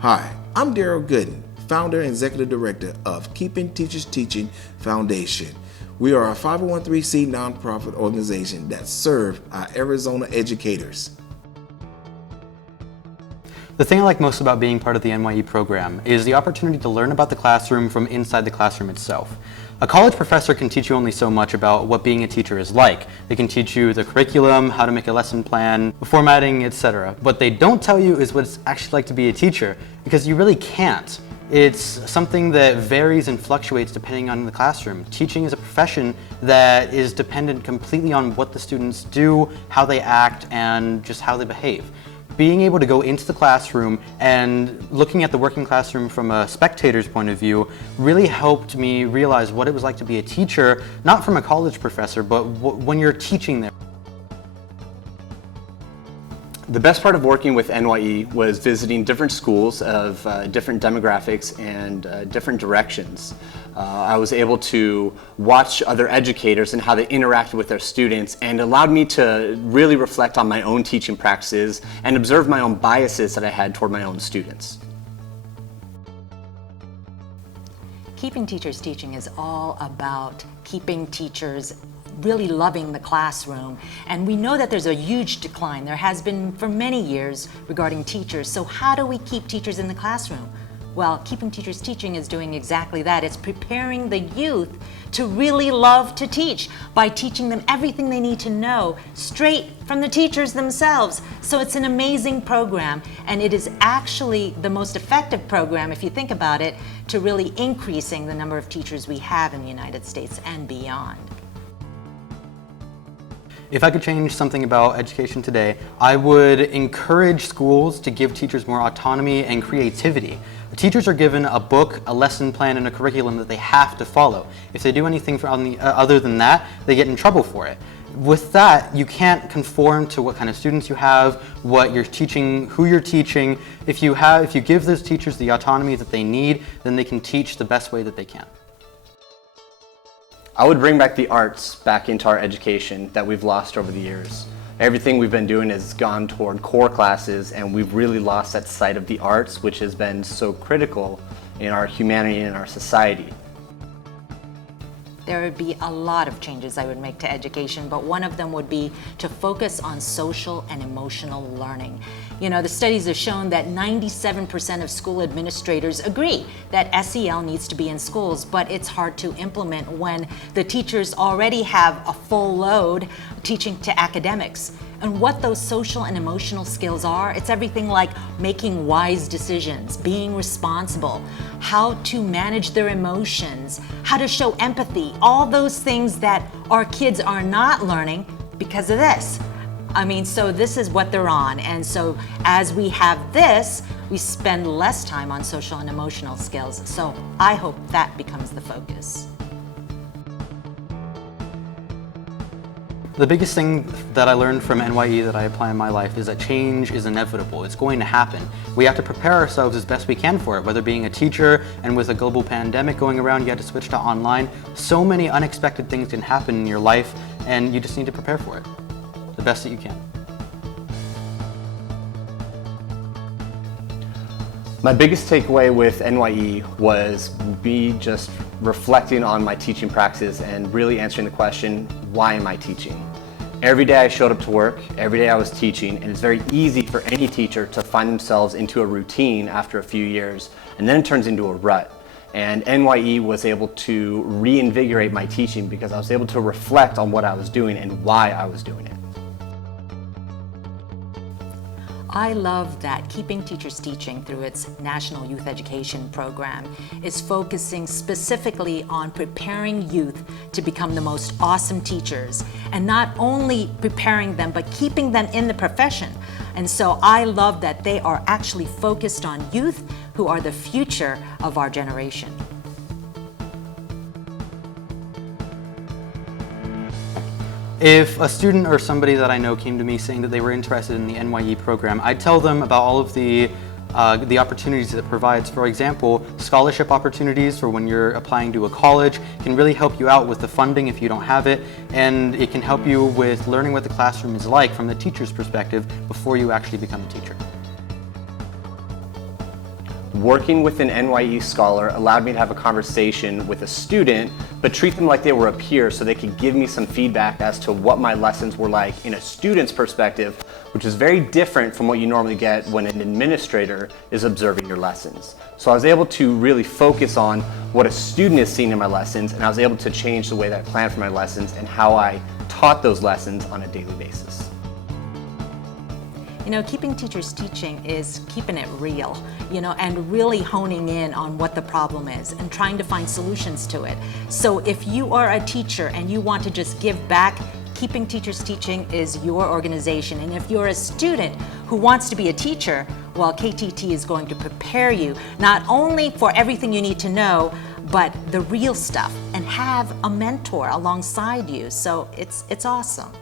Hi, I'm Daryl Gooden, founder and executive director of Keeping Teachers Teaching Foundation. We are a 501(c) nonprofit organization that serves our Arizona educators. The thing I like most about being part of the NYE program is the opportunity to learn about the classroom from inside the classroom itself. A college professor can teach you only so much about what being a teacher is like. They can teach you the curriculum, how to make a lesson plan, formatting, etc. What they don't tell you is what it's actually like to be a teacher, because you really can't. It's something that varies and fluctuates depending on the classroom. Teaching is a profession that is dependent completely on what the students do, how they act, and just how they behave. Being able to go into the classroom and looking at the working classroom from a spectator's point of view really helped me realize what it was like to be a teacher, not from a college professor, but when you're teaching there. The best part of working with NYE was visiting different schools of different demographics and different directions. I was able to watch other educators and how they interacted with their students, and allowed me to really reflect on my own teaching practices and observe my own biases that I had toward my own students. Keeping Teachers Teaching is all about keeping teachers really loving the classroom, and we know that there's a huge decline. There has been for many years regarding teachers. So how do we keep teachers in the classroom? Well, Keeping Teachers Teaching is doing exactly that. It's preparing the youth to really love to teach by teaching them everything they need to know straight from the teachers themselves. So it's an amazing program, and it is actually the most effective program, if you think about it, to really increasing the number of teachers we have in the United States and beyond. If I could change something about education today, I would encourage schools to give teachers more autonomy and creativity. Teachers are given a book, a lesson plan, and a curriculum that they have to follow. If they do anything other than that, they get in trouble for it. With that, you can't conform to what kind of students you have, what you're teaching, who you're teaching. If you give those teachers the autonomy that they need, then they can teach the best way that they can. I would bring back the arts back into our education that we've lost over the years. Everything we've been doing has gone toward core classes, and we've really lost that sight of the arts, which has been so critical in our humanity and our society. There would be a lot of changes I would make to education, but one of them would be to focus on social and emotional learning. You know, the studies have shown that 97% of school administrators agree that SEL needs to be in schools, but it's hard to implement when the teachers already have a full load teaching to academics. And what those social and emotional skills are, it's everything like making wise decisions, being responsible, how to manage their emotions, how to show empathy, all those things that our kids are not learning because of this. So this is what they're on. And so as we have this, we spend less time on social and emotional skills. So I hope that becomes the focus. The biggest thing that I learned from NYE that I apply in my life is that change is inevitable. It's going to happen. We have to prepare ourselves as best we can for it, whether being a teacher and with a global pandemic going around, you had to switch to online. So many unexpected things can happen in your life, and you just need to prepare for it the best that you can. My biggest takeaway with NYE was me just reflecting on my teaching practice and really answering the question, why am I teaching? Every day I showed up to work, every day I was teaching, and it's very easy for any teacher to find themselves into a routine after a few years, and then it turns into a rut. And NYE was able to reinvigorate my teaching because I was able to reflect on what I was doing and why I was doing it. I love that Keeping Teachers Teaching, through its National Youth Education Program, is focusing specifically on preparing youth to become the most awesome teachers, and not only preparing them, but keeping them in the profession. And so I love that they are actually focused on youth who are the future of our generation. If a student or somebody that I know came to me saying that they were interested in the NYE program, I'd tell them about all of the opportunities that it provides. For example, scholarship opportunities for when you're applying to a college can really help you out with the funding if you don't have it, and it can help you with learning what the classroom is like from the teacher's perspective before you actually become a teacher. Working with an NYE scholar allowed me to have a conversation with a student, but treat them like they were a peer so they could give me some feedback as to what my lessons were like in a student's perspective, which is very different from what you normally get when an administrator is observing your lessons. So I was able to really focus on what a student is seeing in my lessons, and I was able to change the way that I planned for my lessons and how I taught those lessons on a daily basis. You know, keeping teachers teaching is keeping it real, you know, and really honing in on what the problem is and trying to find solutions to it. So if you are a teacher and you want to just give back, Keeping Teachers Teaching is your organization. And if you're a student who wants to be a teacher, well, KTT is going to prepare you not only for everything you need to know, but the real stuff, and have a mentor alongside you. So it's awesome.